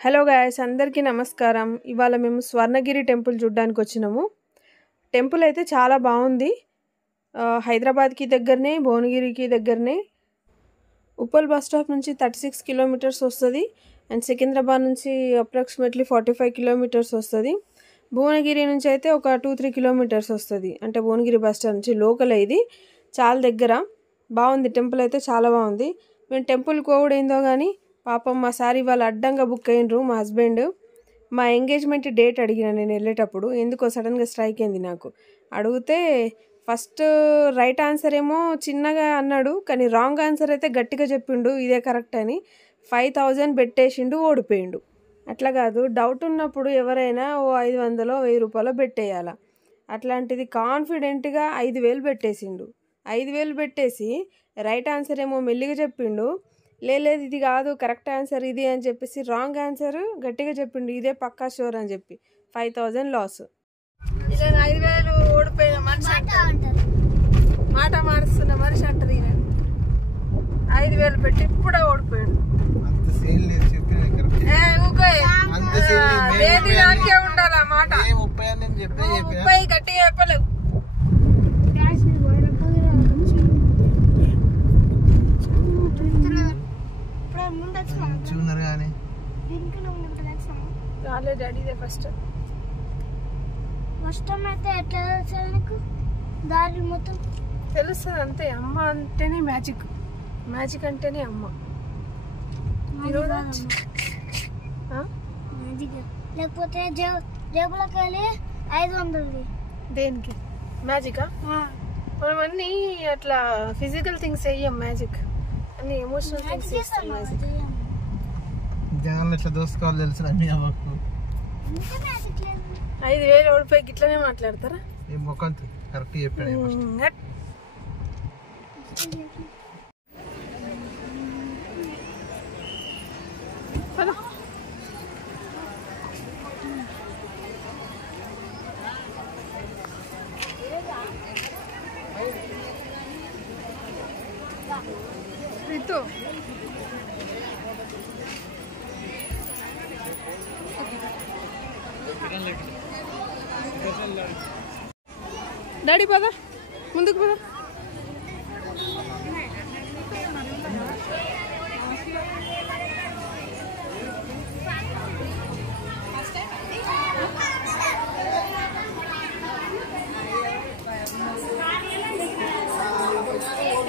Hello guys, అందరికీ నమస్కారం. ఇవాళ మేము స్వర్ణగిరి టెంపుల్ చూడడానికి వచ్చినాము. టెంపుల్ అయితే చాలా బాగుంది. హైదరాబాద్కి దగ్గరనే, భువనగిరికి దగ్గరనే. ఉప్పల్ బస్ స్టాప్ నుంచి 36 కిలోమీటర్స్ వస్తుంది. అండ్ సికింద్రాబాద్ నుంచి అప్రాక్సిమేట్లీ 45 కిలోమీటర్స్ వస్తుంది. భువనగిరి నుంచి అయితే ఒక 2-3 కిలోమీటర్స్ వస్తుంది. అంటే భువనగిరి బస్ స్టాండ్ నుంచి లోకల్. ఇది చాలా దగ్గర. బాగుంది టెంపుల్ అయితే, చాలా బాగుంది. మేము టెంపుల్కి పోవడేందో కానీ పాపం మా సారీ వాళ్ళు అడ్డంగా బుక్ అయినరు. మా హస్బెండ్ మా ఎంగేజ్మెంట్ డేట్ అడిగిన నేను వెళ్ళేటప్పుడు. ఎందుకో సడన్గా స్ట్రైక్ అయింది నాకు. అడిగితే ఫస్ట్ రైట్ ఆన్సర్ ఏమో చిన్నగా అన్నాడు, కానీ రాంగ్ ఆన్సర్ అయితే గట్టిగా చెప్పిండు ఇదే కరెక్ట్ అని. 5000 పెట్టేసిండు, ఓడిపోయిండు. అట్లా కాదు, డౌట్ ఉన్నప్పుడు ఎవరైనా ఓ 500-1000 రూపాయలు పెట్టేయాల. అట్లాంటిది కాన్ఫిడెంట్గా 5000 పెట్టేసిండు. 5000 పెట్టేసి రైట్ ఆన్సర్ ఏమో మెల్లిగా చెప్పిండు. లేదు ఇది కాదు కరెక్ట్ ఆన్సర్ ఇది అని చెప్పేసి రాంగ్ ఆన్సర్ గట్టిగా చెప్పిండు, ఇదే పక్కా షూర్ అని చెప్పి 5000 లాస్. ఇలా 5000 ఓడిపోయిన మనిషి అంటారు, మాట మారుస్తున్న మనిషి అంటారు. ఈయన 5000 పెట్టి ఇప్పుడే ఓడిపోయాడు. దానికే ఉండాలి ఆ మాట. 30 గట్టిగా చెప్పలేవు. డాడీదే ఫస్ట్ అయితే ఎట్లా తెలుసు? దారి మొత్తం తెలుస్తుంది అంతే. అమ్మ అంటేనే మ్యాజిక్, మ్యాజిక్ అంటేనే అమ్మ. లేకపోతే జేబులోకి వెళ్ళి 500 దేనికి? మ్యాజికా? మనం అన్ని అట్లా ఫిజికల్ థింగ్స్ చెయ్యం, మ్యాజిక్ అన్ని ఎమోషనల్ థింగ్స్ చేస్తాం. మ్యాజిక్ జనాలు ఎట్లా దోసుకోవాలి తెలుసు మీ అవ్వకు. 5000 ఓడిపోయి ఇట్లనే మాట్లాడతారా? ఈ ముఖం కరెక్ట్ చెప్పాడు. డాడీ పద, ముందుకు పద.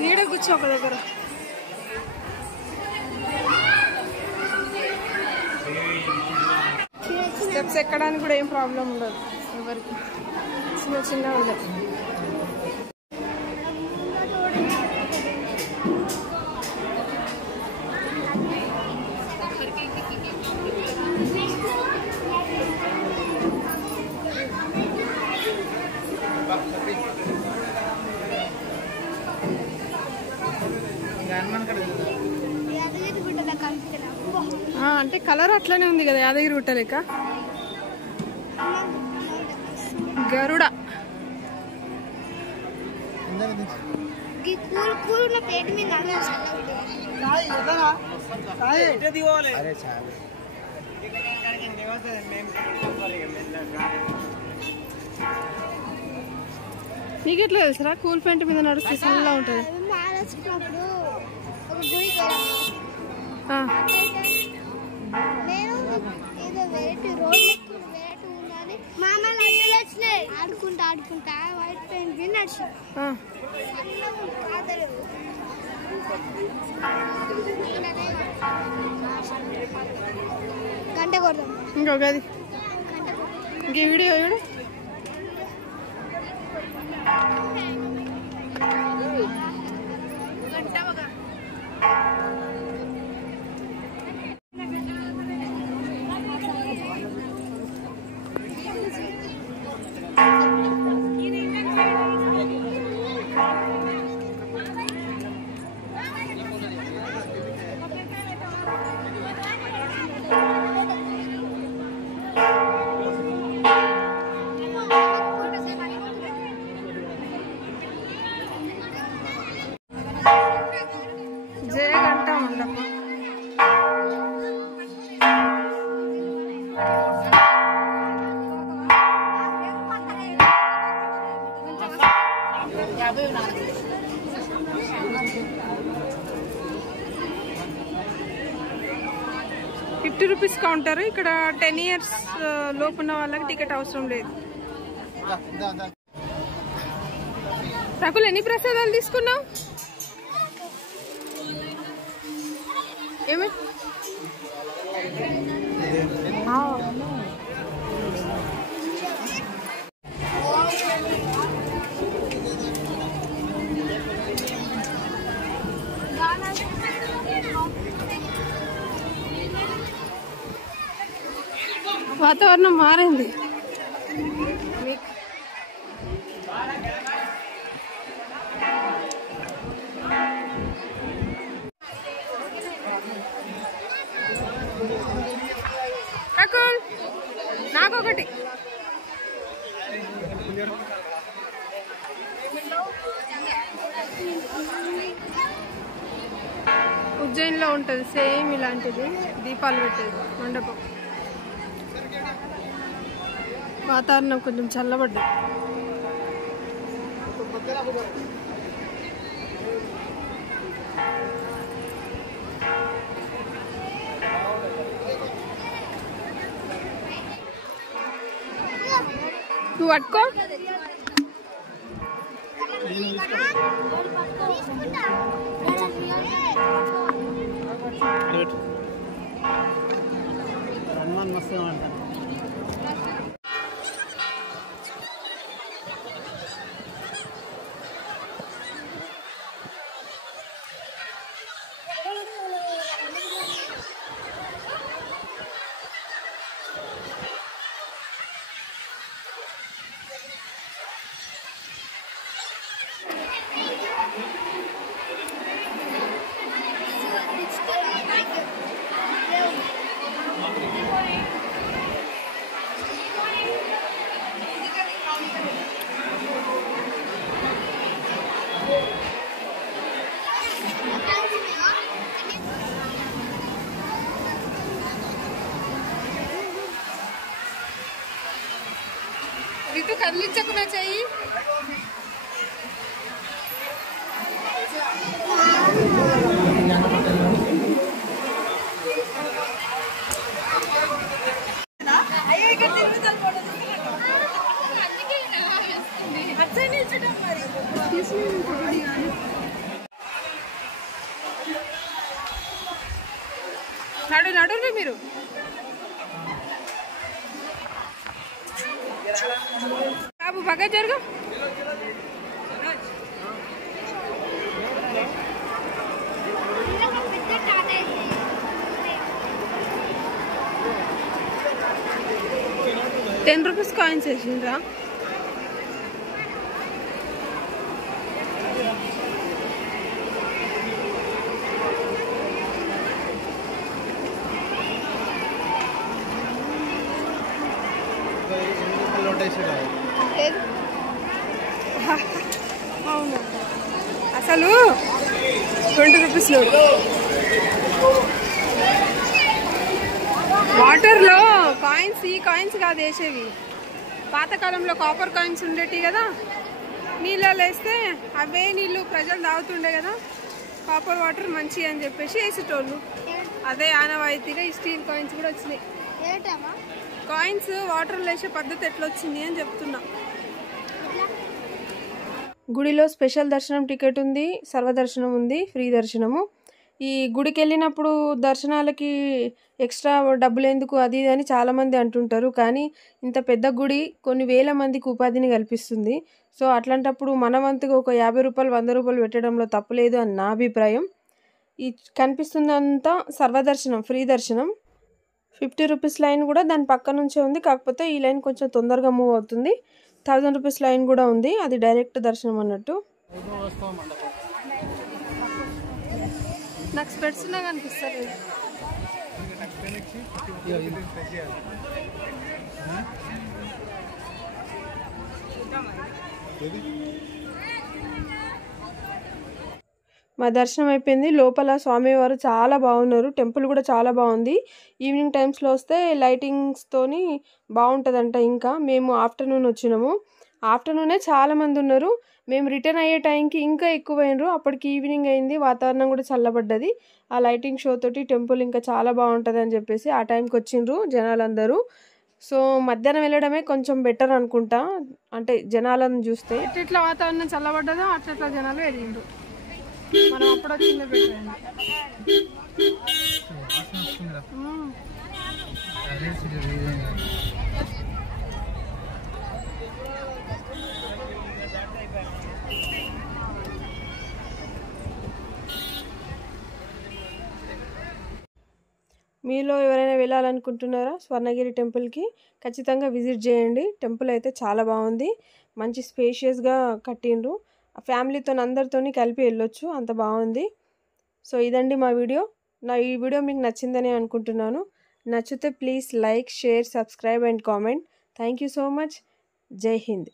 నీడ కూర్చో ఒక దగ్గర. స్టెప్స్ ఎక్కడానికి కూడా ఏం ప్రాబ్లం ఉండదు ఎవరికి, చిన్న ఉండదు. అంటే కలర్ అట్లనే ఉంది కదా, యాదగిరి గుట్ట లెక్క. గరుడ నీకెట్లా తెలుసురా? కూల్ పెయింట్ మీద నడుస్తే సన్నగా ఉంటుంది. ఆడుకుంటా వైట్ పెయింట్ నడిచి గంట కొడదాం. ఇంకొకది ఇంక వీడియో చూడు. 50 రూపీస్ కౌంటర్. ఇక్కడ 10 years లోపు ఉన్న వాళ్ళకి టికెట్ అవసరం లేదు. రకుల్ ఎన్ని ప్రసాదాలు తీసుకున్నావు? ఏమి వాతావరణం మారింది. రకుల్ నాకొకటి. ఉజ్జయిన్లో ఉంటుంది సేమ్ ఇలాంటిది, దీపాలు పెట్టేది మండపం. వాతావరణం కొంచెం చల్లబడ్డది. నువ్వు పట్టుకో. రితు కదిలించకున్నా చెయ్యి. నడు మీరు. బాబు బాగా జరుగు. ₹10 కాయిన్స్ వేసిండ్రా. అవును అసలు ₹20 నోట్. వాటర్లో కాయిన్స్, ఈ కాయిన్స్ కాదు వేసేవి. పాతకాలంలో కాపర్ కాయిన్స్ ఉండేవి కదా, నీళ్ళలో వేస్తే అవే నీళ్ళు ప్రజలు తాగుతుండే కదా. కాపర్ వాటర్ మంచి అని చెప్పేసి వేసేటోళ్ళు. అదే ఆనవాయితీగా ఈ స్టీల్ కాయిన్స్ కూడా వచ్చినాయి. కాయిన్స్ వాటర్లో వేసే పద్ధతి ఎట్లా వచ్చింది అని చెప్తున్నా. గుడిలో స్పెషల్ దర్శనం టికెట్ ఉంది, సర్వదర్శనం ఉంది, ఫ్రీ దర్శనము. ఈ గుడికి వెళ్ళినప్పుడు దర్శనాలకి ఎక్స్ట్రా డబ్బులు ఎందుకు అది ఇది అని చాలామంది అంటుంటారు. కానీ ఇంత పెద్ద గుడి కొన్ని వేల మందికి ఉపాధిని కల్పిస్తుంది. సో అట్లాంటప్పుడు మన వంతుగా ఒక ₹50, ₹100 పెట్టడంలో తప్పులేదు అని నా అభిప్రాయం. ఈ కనిపిస్తుందంతా సర్వదర్శనం, ఫ్రీ దర్శనం. ₹50 లైన్ కూడా దాని పక్క నుంచే ఉంది. కాకపోతే ఈ లైన్ కొంచెం తొందరగా మూవ్ అవుతుంది. ₹1000 లైన్ కూడా ఉంది, అది డైరెక్ట్ దర్శనం అన్నట్టు. నాకు స్పెట్స్ లాగా అనిపిస్తుంది. మా దర్శనం అయిపోయింది. లోపల స్వామివారు చాలా బాగున్నారు. టెంపుల్ కూడా చాలా బాగుంది. ఈవినింగ్ టైమ్స్లో వస్తే లైటింగ్స్తోని బాగుంటుందంట. ఇంకా మేము ఆఫ్టర్నూన్ వచ్చినాము. ఆఫ్టర్నూనే చాలామంది ఉన్నారు. మేము రిటర్న్ అయ్యే టైంకి ఇంకా ఎక్కువైనరు. అప్పటికి ఈవినింగ్ అయింది, వాతావరణం కూడా చల్లబడ్డది. ఆ లైటింగ్ షో తోటి టెంపుల్ ఇంకా చాలా బాగుంటుంది అని చెప్పేసి ఆ టైంకి వచ్చిండ్రు జనాలందరూ. సో మధ్యాహ్నం వెళ్ళడమే కొంచెం బెటర్ అనుకుంటా, అంటే జనాలను చూస్తే. ఇట్లా వాతావరణం చల్లబడ్డదో అట్లా జనాలు వెళ్ళిండ్రు. మనం అప్పుడు వచ్చిందే బెటర్. మీలో ఎవరైనా వెళ్ళాలనుకుంటున్నారా స్వర్ణగిరి టెంపుల్కి? ఖచ్చితంగా విజిట్ చేయండి. టెంపుల్ అయితే చాలా బాగుంది, మంచి స్పేషియస్గా కట్టిండ్రు. ఫ్యామిలీతో అందరితోని కలిపి వెళ్ళొచ్చు, అంత బాగుంది. సో ఇదండి మా వీడియో. ఈ వీడియో మీకు నచ్చిందని అనుకుంటున్నాను. నచ్చితే please like, share, subscribe and comment. Thank you so much. జై హింద్.